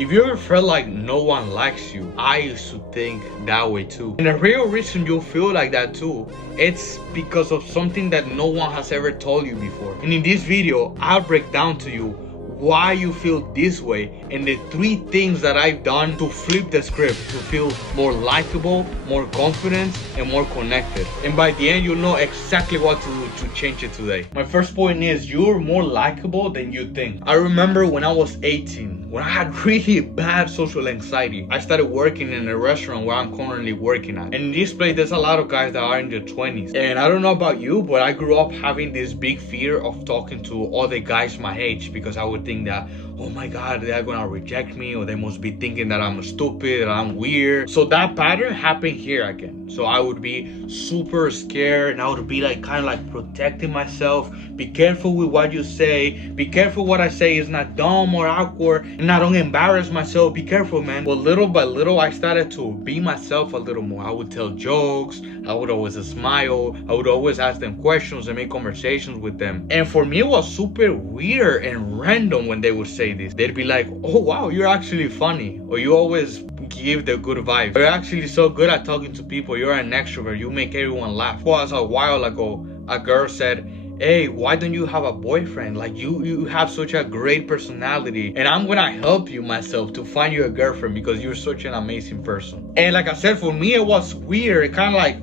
If you ever felt like no one likes you, I used to think that way too. And the real reason you feel like that too, it's because of something that no one has ever told you before. And in this video, I'll break down to you why you feel this way and the 3 things that I've done to flip the script to feel more likable, more confident, and more connected. And by the end, you'll know exactly what to do to change it today. My first point is you're more likable than you think. I remember when I was 18, when I had really bad social anxiety, I started working in a restaurant where I'm currently working at. And in this place, there's a lot of guys that are in their 20s. And I don't know about you, but I grew up having this big fear of talking to other guys my age because I would think that, oh my god, they're gonna reject me, or they must be thinking that I'm stupid, that I'm weird. So that pattern happened here again. So I would be super scared, and I would be like kind of like protecting myself. Be careful with what you say. Be careful what I say is not dumb or awkward, and I don't embarrass myself. Be careful, man. But little by little, I started to be myself a little more. I would tell jokes. I would always smile. I would always ask them questions and make conversations with them. And for me, it was super weird and random when they would say this. They'd be like, oh wow, you're actually funny, or you always give the good vibes, you're actually so good at talking to people, you're an extrovert, you make everyone laugh. Was a while ago, a girl said, hey, why don't you have a boyfriend? Like you have such a great personality, and I'm gonna help you myself to find you a girlfriend because you're such an amazing person. And like I said, for me it was weird, kind of like,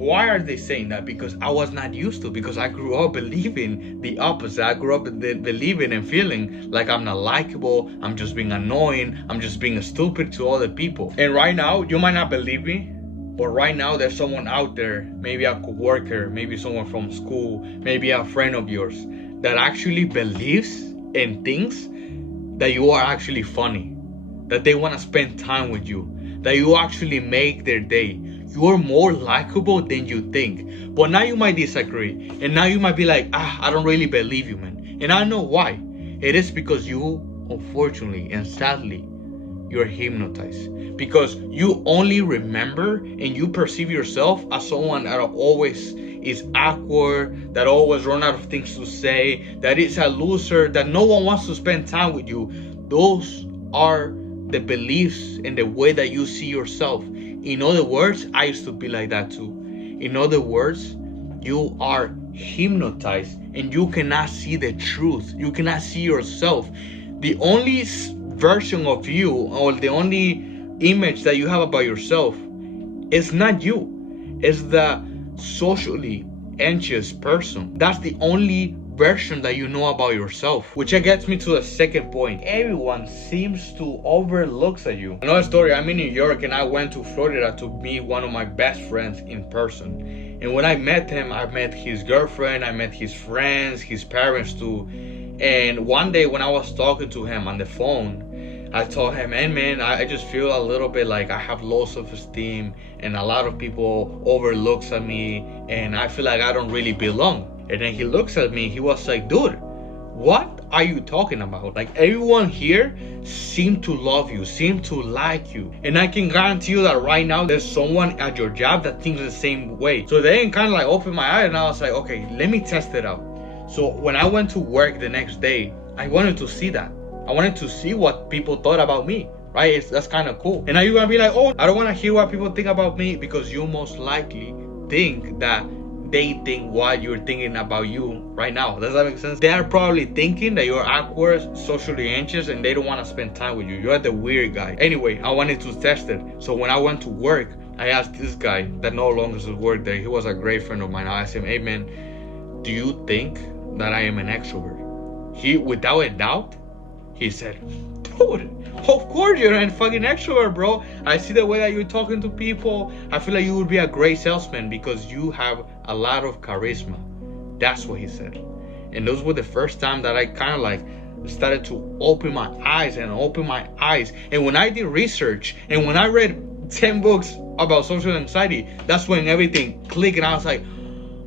why are they saying that? Because I was not used to, because I grew up believing the opposite. I grew up believing and feeling like I'm not likable, I'm just being annoying, I'm just being stupid to other people. And right now, you might not believe me, but right now there's someone out there, maybe a coworker, maybe someone from school, maybe a friend of yours, that actually believes and thinks that you are actually funny, that they want to spend time with you, that you actually make their day. You're more likable than you think. But now you might disagree, and now you might be like, I don't really believe you, man. And I know why. It is because you, unfortunately and sadly, you're hypnotized. Because you only remember and you perceive yourself as someone that always is awkward, that always run out of things to say, that is a loser, that no one wants to spend time with you. Those are the beliefs and the way that you see yourself. In other words, I used to be like that too. In other words, you are hypnotized and you cannot see the truth. You cannot see yourself. The only version of you, or the only image that you have about yourself, is not you. It's the socially anxious person. That's the only version that you know about yourself, which gets me to the second point. Everyone seems to overlooks at you. Another story, I'm in New York and I went to Florida to meet one of my best friends in person. And when I met him, I met his girlfriend, I met his friends, his parents too. And one day when I was talking to him on the phone, I told him, hey man, I just feel a little bit like I have low self-esteem and a lot of people overlooks at me and I feel like I don't really belong. And then he looks at me, he was like, dude, what are you talking about? Like, everyone here seem to love you, seem to like you. And I can guarantee you that right now there's someone at your job that thinks the same way. So they kind of like opened my eyes and I was like, okay, let me test it out. So when I went to work the next day, I wanted to see that. I wanted to see what people thought about me, right? That's kind of cool. And now you're gonna be like, oh, I don't want to hear what people think about me, because you most likely think that they think what you're thinking about you right now. Does that make sense? They are probably thinking that you're awkward, socially anxious, and they don't want to spend time with you. You're the weird guy. Anyway, I wanted to test it. So when I went to work, I asked this guy that no longer does work there. He was a great friend of mine. I asked him, hey man, do you think that I am an extrovert? He, without a doubt, he said, dude, of course you're a fucking extrovert, bro. I see the way that you're talking to people. I feel like you would be a great salesman because you have a lot of charisma. That's what he said. And those were the first time that I kind of like started to open my eyes. And when I did research and when I read 10 books about social anxiety, that's when everything clicked and I was like,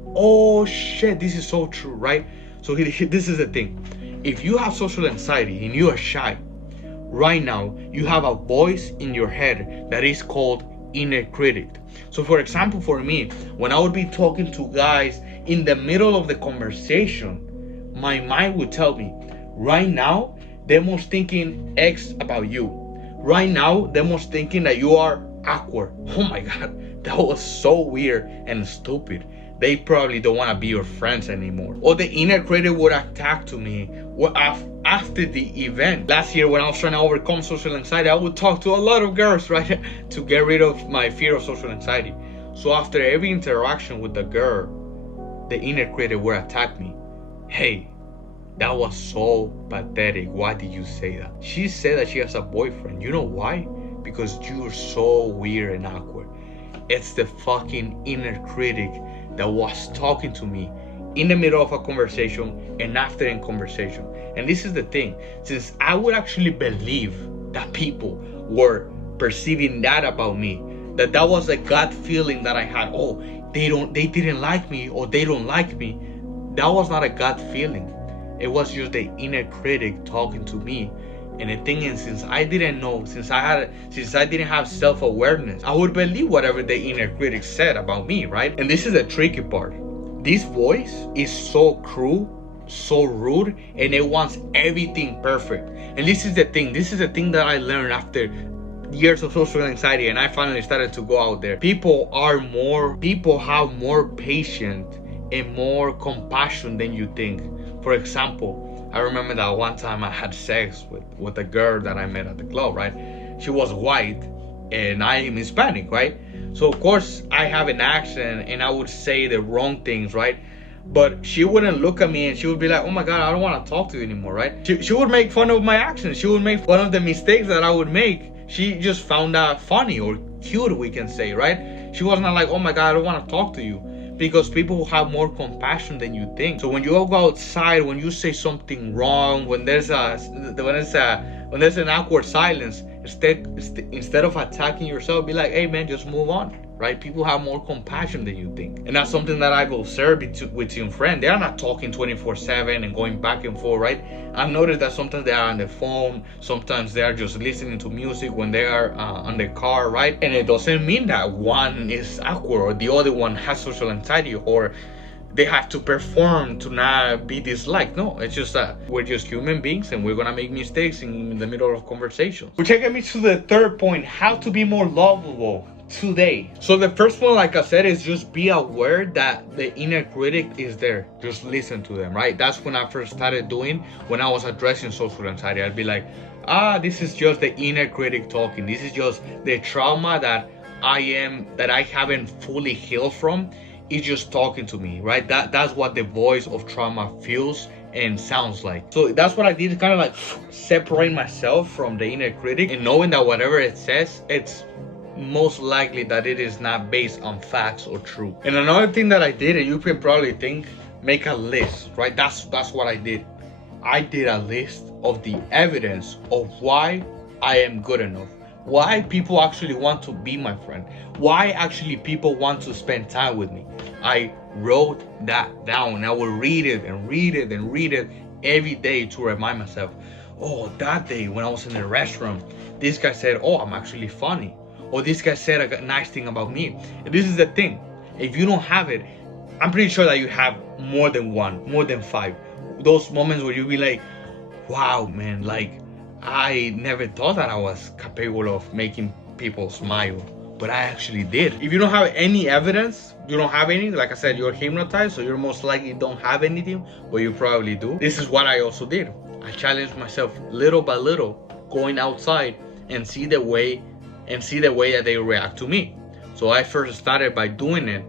oh shit, this is so true, right? So this is the thing. If you have social anxiety and you are shy, right now you have a voice in your head that is called inner critic. So for example, for me, when I would be talking to guys in the middle of the conversation, my mind would tell me, right now they're most thinking X about you. Right now, they're most thinking that you are awkward. Oh my God, that was so weird and stupid. They probably don't want to be your friends anymore. Or the inner critic would attack to me after the event. Last year when I was trying to overcome social anxiety, I would talk to a lot of girls, right? To get rid of my fear of social anxiety. So after every interaction with the girl, the inner critic would attack me. Hey, that was so pathetic. Why did you say that? She said that she has a boyfriend. You know why? Because you're so weird and awkward. It's the fucking inner critic that was talking to me in the middle of a conversation and after in conversation. And this is the thing, since I would actually believe that people were perceiving that about me, that was a gut feeling that I had. Oh, they didn't like me, or they don't like me. That was not a gut feeling. It was just the inner critic talking to me. And the thing is, since I didn't know, since I didn't have self-awareness, I would believe whatever the inner critic said about me, right? And this is the tricky part. This voice is so cruel, so rude, and it wants everything perfect. And this is the thing that I learned after years of social anxiety, and I finally started to go out there. People have more patience and more compassion than you think. For example, I remember that one time I had sex with a girl that I met at the club, right? She was white and I am Hispanic, right? So of course I have an accent and I would say the wrong things, right? But she wouldn't look at me and she would be like, oh my God, I don't want to talk to you anymore, right? She would make fun of my accent. She would make fun of the mistakes that I would make. She just found that funny or cute, we can say, right? She was not like, oh my God, I don't want to talk to you. Because people have more compassion than you think. So when you go outside, when you say something wrong, when there's an awkward silence, instead of attacking yourself, be like, hey man, just move on, right? People have more compassion than you think. And that's something that I've observed between friends. They're not talking 24/7 and going back and forth, right? I've noticed that sometimes they are on the phone, sometimes they are just listening to music when they are on the car, right? And it doesn't mean that one is awkward or the other one has social anxiety or they have to perform to not be disliked. No, it's just that we're just human beings and we're gonna make mistakes in the middle of conversations. Which takes me to the third point, how to be more lovable today. So the first one, like I said, is just be aware that the inner critic is there. Just listen to them, right? That's when I first started doing, when I was addressing social anxiety. I'd be like, this is just the inner critic talking. This is just the trauma that I haven't fully healed from. It's just talking to me, right? That's what the voice of trauma feels and sounds like. So that's what I did, kind of like separate myself from the inner critic and knowing that whatever it says, it's most likely that it is not based on facts or truth. And another thing that I did, and you can probably think, make a list, right? That's what I did. I did a list of the evidence of why I am good enough, why people actually want to be my friend, why actually people want to spend time with me. I wrote that down. I will read it and read it and read it every day to remind myself, oh, that day when I was in the restaurant, this guy said, oh, I'm actually funny. Or this guy said a nice thing about me. And this is the thing. If you don't have it, I'm pretty sure that you have more than one, more than five. Those moments where you be like, wow, man, like, I never thought that I was capable of making people smile, but I actually did. If you don't have any evidence, you don't have any, like I said, you're hypnotized, so you're most likely don't have anything, but you probably do. This is what I also did. I challenged myself little by little, going outside and see the way that they react to me. So I first started by doing it,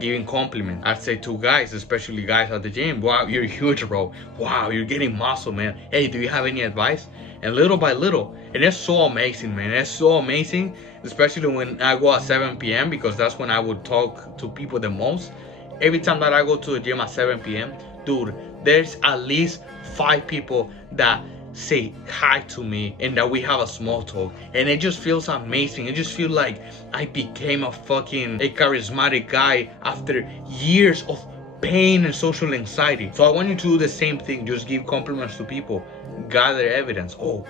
giving compliments. I'd say to guys, especially guys at the gym, wow, you're huge, bro. Wow, you're getting muscle, man. Hey, do you have any advice? And little by little, and it's so amazing, man. It's so amazing, especially when I go at 7 p.m. because that's when I would talk to people the most. Every time that I go to the gym at 7 p.m., dude, there's at least 5 people that say hi to me and that we have a small talk, and it just feels amazing. It just feels like I became a charismatic guy after years of pain and social anxiety. So I want you to do the same thing. Just give compliments to people, gather evidence. Oh,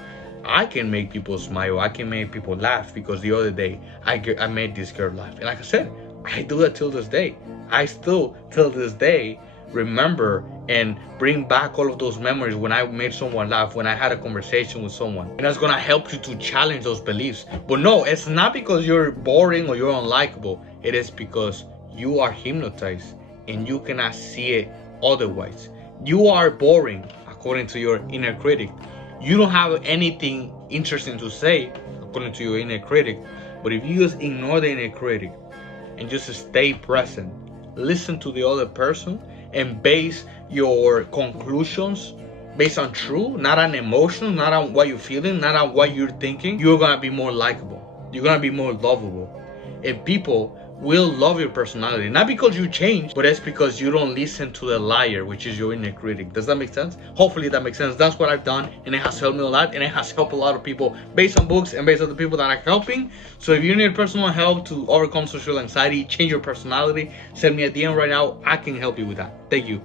I can make people smile, I can make people laugh, because the other day I made this girl laugh. And like I said, I do that till this day. I still till this day remember and bring back all of those memories when I made someone laugh, when I had a conversation with someone. And that's gonna help you to challenge those beliefs. But no, it's not because you're boring or you're unlikable. It is because you are hypnotized and you cannot see it otherwise. You are boring according to your inner critic. You don't have anything interesting to say according to your inner critic. But if you just ignore the inner critic and just stay present, listen to the other person, and base your conclusions based on truth, not on emotions, not on what you're feeling, not on what you're thinking, you're gonna be more likable. You're gonna be more lovable. And people will love your personality, not because you change, but it's because you don't listen to the liar, which is your inner critic. Does that make sense? Hopefully that makes sense. That's what I've done, and it has helped me a lot, and it has helped a lot of people based on books and based on the people that I'm helping. So if you need personal help to overcome social anxiety, change your personality, send me a DM right now. I can help you with that. Thank you.